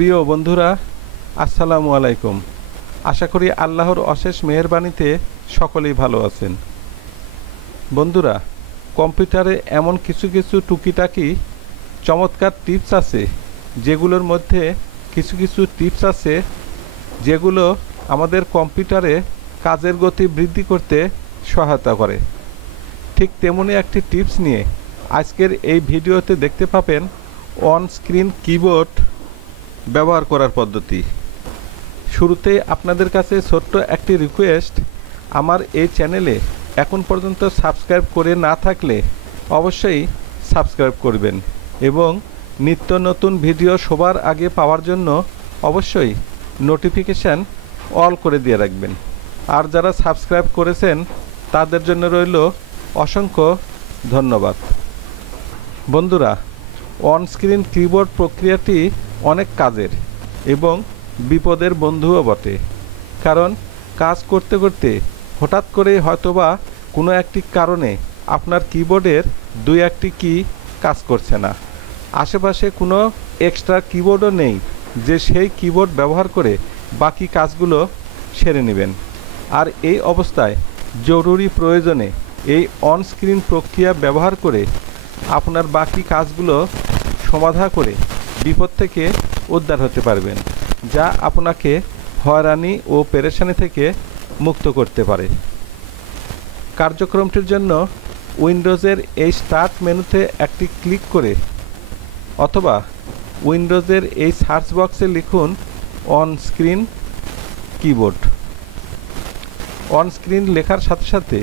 প্রিয় বন্ধুরা, আসসালামু আলাইকুম। আশা করি আল্লাহর অশেষ মেহেরবানিতে সকলেই ভালো আছেন। বন্ধুরা, কম্পিউটারে এমন কিছু কিছু টুকিটাকি চমৎকার টিপস আছে, যেগুলোর মধ্যে কিছু কিছু টিপস আছে যেগুলো আমাদের কম্পিউটারে কাজের গতি বৃদ্ধি করতে সহায়তা করে। ঠিক তেমনি একটি টিপস নিয়ে আজকের এই ভিডিওতে দেখতে পাবেন অন স্ক্রিন কিবোর্ড ব্যবহার করার পদ্ধতি। শুরুতে আপনাদের কাছে ছোট্ট একটি রিকোয়েস্ট, আমার এই চ্যানেলে এখন পর্যন্ত সাবস্ক্রাইব করে না থাকলে অবশ্যই সাবস্ক্রাইব করবেন এবং নিত্য নতুন ভিডিও সবার আগে পাওয়ার জন্য অবশ্যই নোটিফিকেশান অল করে দিয়ে রাখবেন। আর যারা সাবস্ক্রাইব করেছেন তাদের জন্য রইল অসংখ্য ধন্যবাদ। বন্ধুরা, অন স্ক্রিন কিবোর্ড প্রক্রিয়াটি অনেক কাজের এবং বিপদের বন্ধুও বটে। কারণ কাজ করতে করতে হঠাৎ করে হয়তোবা কোনো একটি কারণে আপনার কিবোর্ডের দুই একটি কি কাজ করছে না, আশেপাশে কোনো এক্সট্রা কিবোর্ডও নেই যে সেই কিবোর্ড ব্যবহার করে বাকি কাজগুলো সেরে নেবেন। আর এই অবস্থায় জরুরি প্রয়োজনে এই অন স্ক্রিন প্রক্রিয়া ব্যবহার করে আপনার বাকি কাজগুলো সমাধা করে বিপদ থেকে উদ্ধার হতে পারবেন, যা আপনাকে হয়রানি ও পেরেশানি থেকে মুক্ত করতে পারে। কার্যক্রমটির জন্য উইন্ডোজের এই স্টার্ট মেনুতে একটি ক্লিক করে অথবা উইন্ডোজের এই সার্চ বক্সে লিখুন on screen keyboard. On screen লেখার সাথে সাথে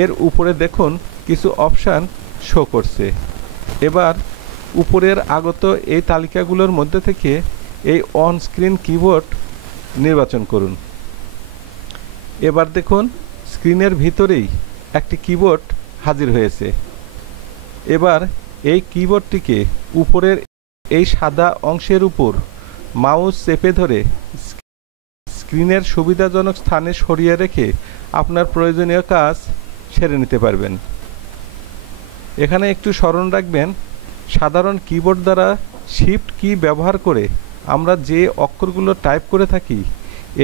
এর উপরে দেখুন কিছু অপশান শো করছে। এবার উপরের আগত এই তালিকাগুলোর মধ্যে থেকে এই অন স্ক্রিন কিবোর্ড নির্বাচন করুন। এবার দেখুন স্ক্রিনের ভিতরেই একটি কিবোর্ড হাজির হয়েছে। এবার এই কিবোর্ডটিকে উপরের এই সাদা অংশের উপর মাউস চেপে ধরে স্ক্রিনের সুবিধাজনক স্থানে সরিয়ে রেখে আপনার প্রয়োজনীয় কাজ সেরে নিতে পারবেন। এখানে একটু স্মরণ রাখবেন, সাধারণ কিবোর্ড দ্বারা শিফট কি ব্যবহার করে আমরা যে অক্ষরগুলো টাইপ করে থাকি,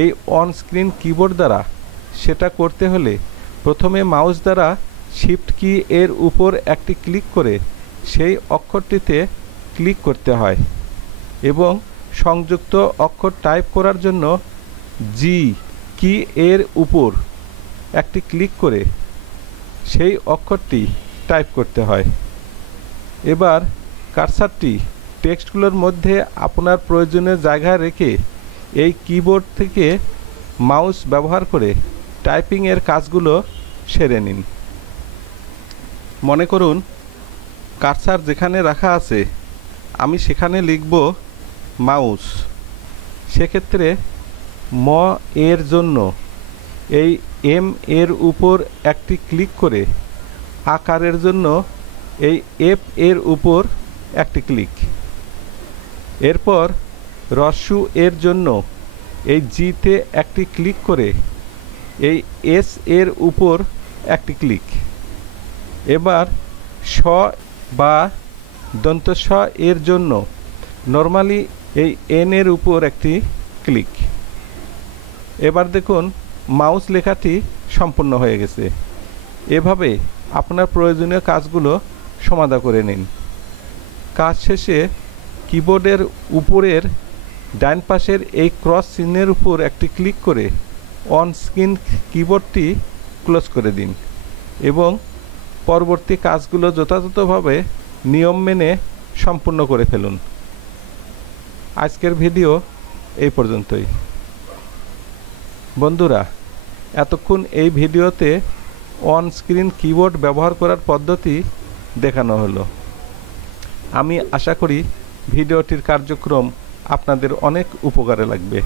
এই অন স্ক্রিন কিবোর্ড দ্বারা সেটা করতে হলে প্রথমে মাউস দ্বারা শিফট কি এর উপর একটি ক্লিক করে সেই অক্ষরটিতে ক্লিক করতে হয় এবং সংযুক্ত অক্ষর টাইপ করার জন্য জি কি এর উপর একটি ক্লিক করে সেই অক্ষরটি টাইপ করতে হয়। এবার কার্সারটি টেক্সটগুলোর মধ্যে আপনার প্রয়োজনীয় জায়গায় রেখে এই কিবোর্ড থেকে মাউস ব্যবহার করে টাইপিংয়ের কাজগুলো সেরে নিন। মনে করুন কার্সার যেখানে রাখা আছে আমি সেখানে লিখব মাউস। সেক্ষেত্রে ম এর জন্য এই এম এর উপর একটি ক্লিক করে আকারের জন্য এই এফ এর উপর একটি ক্লিক, এরপর রস্যু এর জন্য এই জিতে একটি ক্লিক করে এই এস এর উপর একটি ক্লিক। এবার স বা দন্ত স এর জন্য নর্মালি এই এন এর উপর একটি ক্লিক। এবার দেখুন মাউস লেখাটি সম্পূর্ণ হয়ে গেছে। এভাবে আপনার প্রয়োজনীয় কাজগুলো সমাধা করে নিন। কাজ শেষে কিবোর্ডের উপরের ডান পাশের এই ক্রস চিহ্নের উপর একটি ক্লিক করে অন স্ক্রিন কিবোর্ডটি ক্লোজ করে দিন এবং পরবর্তী কাজগুলো যথাযথভাবে নিয়ম মেনে সম্পূর্ণ করে ফেলুন। আজকের ভিডিও এই পর্যন্তই। বন্ধুরা, এতক্ষণ এই ভিডিওতে অন স্ক্রিন কিবোর্ড ব্যবহার করার পদ্ধতি দেখানো হলো। আমি আশা করি ভিডিওটির কার্যক্রম আপনাদের অনেক উপকারে লাগবে।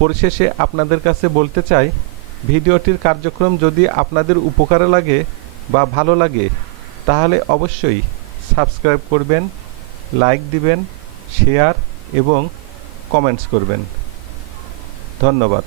পরিশেষে আপনাদের কাছে বলতে চাই, ভিডিওটির কার্যক্রম যদি আপনাদের উপকারে লাগে বা ভালো লাগে তাহলে অবশ্যই সাবস্ক্রাইব করবেন, লাইক দিবেন, শেয়ার এবং কমেন্টস করবেন। ধন্যবাদ।